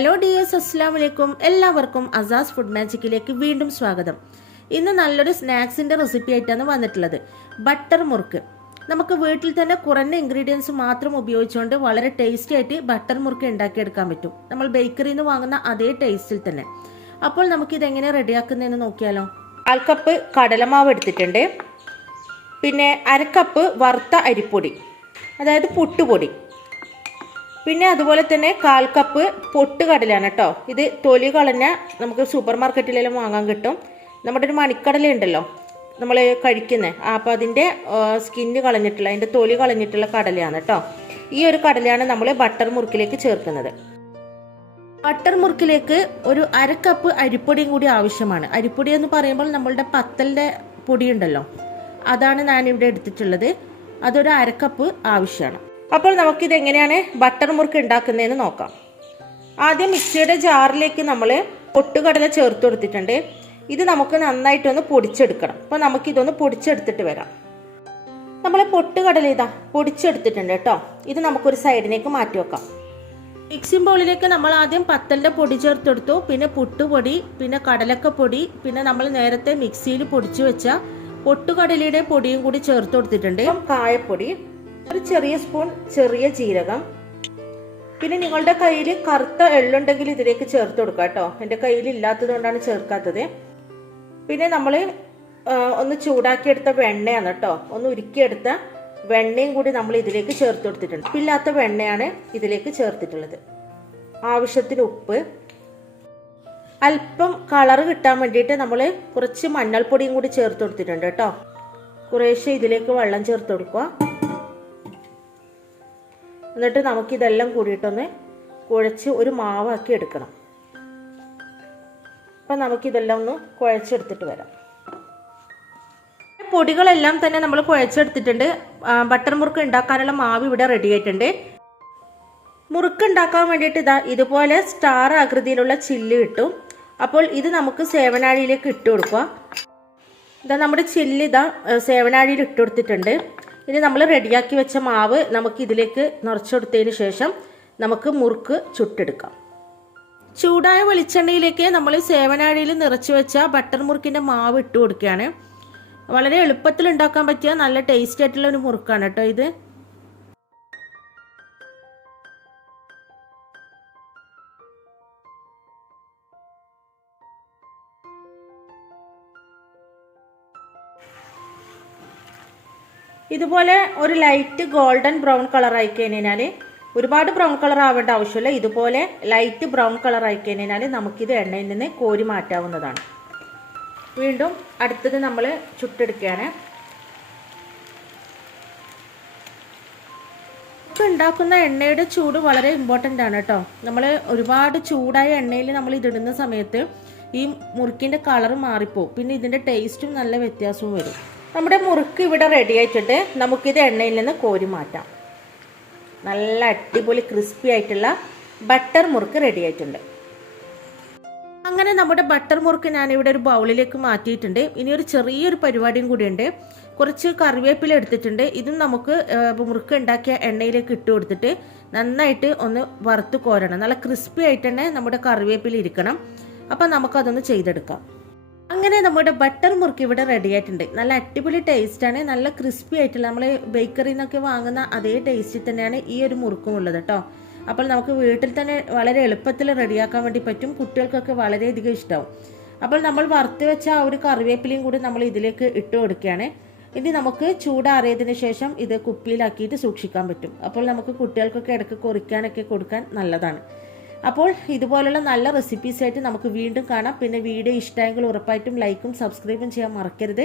Hello dears അസ്സാം വലൈക്കും എല്ലാവർക്കും അസാസ് ഫുഡ് മാജിക്കിലേക്ക് വീണ്ടും സ്വാഗതം. ഇന്ന് നല്ലൊരു സ്നാക്സിന്റെ റെസിപ്പി ആയിട്ടാണ് വന്നിട്ടുള്ളത്. ബട്ടർ മുറുക്ക്. നമുക്ക് വീട്ടിൽ തന്നെ കുറഞ്ഞ ഇൻഗ്രീഡിയൻസ് മാത്രം ഉപയോഗിച്ചുകൊണ്ട് വളരെ ടേസ്റ്റി ആയിട്ട് ബട്ടർ മുറുക്ക് ഉണ്ടാക്കിയെടുക്കാൻ പറ്റും. നമ്മൾ ബേക്കറിയിൽ നിന്ന് വാങ്ങുന്ന അതേ ടേസ്റ്റിൽ തന്നെ. അപ്പോൾ നമുക്കിത് എങ്ങനെ റെഡിയാക്കുന്നതെന്ന് നോക്കിയാലോ. കാൽ കപ്പ് കടലമാവ് എടുത്തിട്ടുണ്ട്. പിന്നെ അരക്കപ്പ് വറുത്ത അരിപ്പൊടി. അതായത് പുട്ടുപൊടി. പിന്നെ അതുപോലെ തന്നെ കാൽ കപ്പ് പൊട്ട് കടലാണ് കേട്ടോ ഇത് തൊലി കളഞ്ഞ നമുക്ക് സൂപ്പർ മാർക്കറ്റിലെല്ലാം വാങ്ങാൻ കിട്ടും. നമ്മുടെ ഒരു മണിക്കടല ഉണ്ടല്ലോ നമ്മൾ കഴിക്കുന്നത് അപ്പോൾ അതിന്റെ സ്കിന്ന് കളഞ്ഞിട്ടുള്ള അതിന്റെ തൊലി കളഞ്ഞിട്ടുള്ള കടലയാണ് കേട്ടോ ഈ ഒരു കടലയാണ് നമ്മൾ ബട്ടർ മുറുക്കിലേക്ക് ചേർക്കുന്നത്. ബട്ടർ മുറുക്കിലേക്ക് ഒരു അര കപ്പ് അരിപ്പൊടിയും കൂടി ആവശ്യമാണ്. അരിപ്പൊടി എന്ന് പറയുമ്പോൾ നമ്മളുടെ പത്തലിന്റെ പൊടിയുണ്ടല്ലോ അതാണ് ഞാനിവിടെ എടുത്തിട്ടുള്ളത്. അതൊരു അരക്കപ്പ് ആവശ്യമാണ്. അപ്പോൾ നമുക്കിത് എങ്ങനെയാണ് ബട്ടർ മുറുക്ക് ഉണ്ടാക്കുന്നതെന്ന് നോക്കാം. ആദ്യം മിക്സിയുടെ ജാറിലേക്ക് നമ്മൾ പൊട്ടുകടല ചേർത്ത് കൊടുത്തിട്ടുണ്ട്. ഇത് നമുക്ക് നന്നായിട്ടൊന്ന് പൊടിച്ചെടുക്കണം. അപ്പോൾ നമുക്കിതൊന്ന് പൊടിച്ചെടുത്തിട്ട് വരാം. നമ്മൾ പൊട്ടുകടല ഇതാ പൊടിച്ചെടുത്തിട്ടുണ്ട് കേട്ടോ. ഇത് നമുക്കൊരു സൈഡിലേക്ക് മാറ്റി വെക്കാം. മിക്സിംഗ് ബൗളിലേക്ക് നമ്മൾ ആദ്യം പത്തലിന്റെ പൊടി ചേർത്തെടുത്തു പിന്നെ പുട്ടുപൊടി പിന്നെ കടലക്കപ്പൊടി പിന്നെ നമ്മൾ നേരത്തെ മിക്സിയിൽ പൊടിച്ചു വെച്ച പൊട്ടുകടലയുടെ പൊടിയും കൂടി ചേർത്ത് കൊടുത്തിട്ടുണ്ട്. കായപ്പൊടി ഒരു ചെറിയ സ്പൂൺ ചെറിയ ജീരകം. പിന്നെ നിങ്ങളുടെ കയ്യിൽ കറുത്ത എള്ളുണ്ടെങ്കിൽ ഇതിലേക്ക് ചേർത്ത് കൊടുക്കുക കേട്ടോ. എന്റെ കയ്യിൽ ഇല്ലാത്തത് കൊണ്ടാണ് ചേർക്കാത്തത്. പിന്നെ നമ്മൾ ഒന്ന് ചൂടാക്കിയെടുത്ത വെണ്ണയാണ് കേട്ടോ. ഒന്ന് ഉരുക്കിയെടുത്ത വെണ്ണയും കൂടി നമ്മൾ ഇതിലേക്ക് ചേർത്ത് കൊടുത്തിട്ടുണ്ട്. ഉപ്പില്ലാത്ത വെണ്ണയാണ് ഇതിലേക്ക് ചേർത്തിട്ടുള്ളത്. ആവശ്യത്തിന് ഉപ്പ്. അല്പം കളർ കിട്ടാൻ വേണ്ടിയിട്ട് നമ്മൾ കുറച്ച് മഞ്ഞൾപ്പൊടിയും കൂടി ചേർത്ത് കൊടുത്തിട്ടുണ്ട് കേട്ടോ. കുറേശ്ശെ ഇതിലേക്ക് വെള്ളം ചേർത്ത് കൊടുക്കുക. എന്നിട്ട് നമുക്കിതെല്ലാം കൂടിയിട്ടൊന്ന് കുഴച്ച് ഒരു മാവാക്കി എടുക്കണം. അപ്പം നമുക്കിതെല്ലാം ഒന്ന് കുഴച്ചെടുത്തിട്ട് വരാം. പൊടികളെല്ലാം തന്നെ നമ്മൾ കുഴച്ചെടുത്തിട്ടുണ്ട്. ബട്ടർ മുറുക്ക് ഉണ്ടാക്കാനുള്ള മാവ് ഇവിടെ റെഡി ആയിട്ടുണ്ട്. മുറുക്ക് ഉണ്ടാക്കാൻ വേണ്ടിയിട്ട് ഇതാ ഇതുപോലെ സ്റ്റാർ ആകൃതിയിലുള്ള ചില്ല് കിട്ടും അപ്പോൾ ഇത് നമുക്ക് സേവനാഴിയിലേക്ക് ഇട്ട് കൊടുക്കുക ഇതാ നമ്മുടെ ചില്ല് ഇതാ സേവനാഴിയിൽ ഇട്ട് കൊടുത്തിട്ടുണ്ട്. ഇനി നമ്മൾ റെഡിയാക്കി വെച്ച മാവ് നമുക്ക് ഇതിലേക്ക് നിറച്ചെടുത്തതിന് ശേഷം നമുക്ക് മുറുക്ക് ചുട്ടെടുക്കാം. ചൂടായ വെളിച്ചെണ്ണയിലേക്ക് നമ്മൾ സേവനാഴിയിൽ നിറച്ച് വെച്ച ബട്ടർ മുറുക്കിന്റെ മാവ് ഇട്ട് കൊടുക്കുകയാണ്. വളരെ എളുപ്പത്തിൽ ഉണ്ടാക്കാൻ പറ്റിയ നല്ല ടേസ്റ്റി ആയിട്ടുള്ള ഒരു മുറുക്കാണ് കേട്ടോ ഇത്. ഇതുപോലെ ഒരു ലൈറ്റ് ഗോൾഡൻ ബ്രൗൺ കളർ ആയി കഴിഞ്ഞാൽ ഒരുപാട് ബ്രൗൺ കളർ ആവേണ്ട ആവശ്യമില്ല. ഇതുപോലെ ലൈറ്റ് ബ്രൗൺ കളർ ആയി കഴിഞ്ഞാൽ നമുക്കിത് എണ്ണയിൽ നിന്ന് കോരി മാറ്റാവുന്നതാണ്. വീണ്ടും അടുത്തത് നമ്മൾ ചുട്ടെടുക്കുകയാണ്. ഒക്കെ ഉണ്ടാക്കുന്ന എണ്ണയുടെ ചൂട് വളരെ ഇമ്പോർട്ടന്റ് ആണ് കേട്ടോ. നമ്മൾ ഒരുപാട് ചൂടായ എണ്ണയിൽ നമ്മൾ ഇതിടുന്ന സമയത്ത് ഈ മുറുക്കിന്റെ കളർ മാറിപ്പോവും. പിന്നെ ഇതിന്റെ ടേസ്റ്റും നല്ല വ്യത്യാസവും വരും. നമ്മുടെ മുറുക്ക് ഇവിടെ റെഡി ആയിട്ടുണ്ട്. നമുക്കിത് എണ്ണയിൽ നിന്ന് കോരി മാറ്റാം. നല്ല അടിപൊളി ക്രിസ്പി ആയിട്ടുള്ള ബട്ടർ മുറുക്ക് റെഡി ആയിട്ടുണ്ട്. അങ്ങനെ നമ്മുടെ ബട്ടർ മുറുക്ക് ഞാനിവിടെ ഒരു ബൗളിലേക്ക് മാറ്റിയിട്ടുണ്ട്. ഇനി ഒരു ചെറിയൊരു പരിപാടിയും കൂടിയുണ്ട്. കുറച്ച് കറിവേപ്പില എടുത്തിട്ടുണ്ട്. ഇതും നമുക്ക് മുറുക്ക് ഉണ്ടാക്കിയ എണ്ണയിലേക്ക് ഇട്ട് കൊടുത്തിട്ട് നന്നായിട്ട് ഒന്ന് വറുത്ത് കോരണം. നല്ല ക്രിസ്പി ആയിട്ട് തന്നെ നമ്മുടെ കറിവേപ്പില ഇരിക്കണം. അപ്പം നമുക്കതൊന്ന് ചെയ്തെടുക്കാം. അങ്ങനെ നമ്മുടെ ബട്ടർ മുറുക്ക് ഇവിടെ റെഡി ആയിട്ടുണ്ട്. നല്ല അടിപൊളി ടേസ്റ്റാണ് നല്ല ക്രിസ്പി ആയിട്ടുള്ള നമ്മൾ ബേക്കറിയിൽ നിന്നൊക്കെ വാങ്ങുന്ന അതേ ടേസ്റ്റിൽ തന്നെയാണ് ഈ ഒരു മുറുക്കും ഉള്ളത് കേട്ടോ അപ്പോൾ നമുക്ക് വീട്ടിൽ തന്നെ വളരെ എളുപ്പത്തിൽ റെഡിയാക്കാൻ വേണ്ടി പറ്റും. കുട്ടികൾക്കൊക്കെ വളരെയധികം ഇഷ്ടമാവും അപ്പോൾ നമ്മൾ വറുത്ത് വെച്ച ആ ഒരു കറിവേപ്പിലയും കൂടി നമ്മൾ ഇതിലേക്ക് ഇട്ട് കൊടുക്കുകയാണ്. ഇനി നമുക്ക് ചൂടാറിയതിന് ശേഷം ഇത് കുപ്പിയിലാക്കിയിട്ട് സൂക്ഷിക്കാൻ പറ്റും. അപ്പോൾ നമുക്ക് കുട്ടികൾക്കൊക്കെ ഇടയ്ക്ക് കുറിക്കാനൊക്കെ കൊടുക്കാൻ നല്ലതാണ്. അപ്പോൾ ഇതുപോലുള്ള നല്ല റെസിപ്പീസായിട്ട് നമുക്ക് വീണ്ടും കാണാം. പിന്നെ വീഡിയോ ഇഷ്ടമെങ്കിൽ ഉറപ്പായിട്ടും ലൈക്കും സബ്സ്ക്രൈബും ചെയ്യാൻ മറക്കരുത്.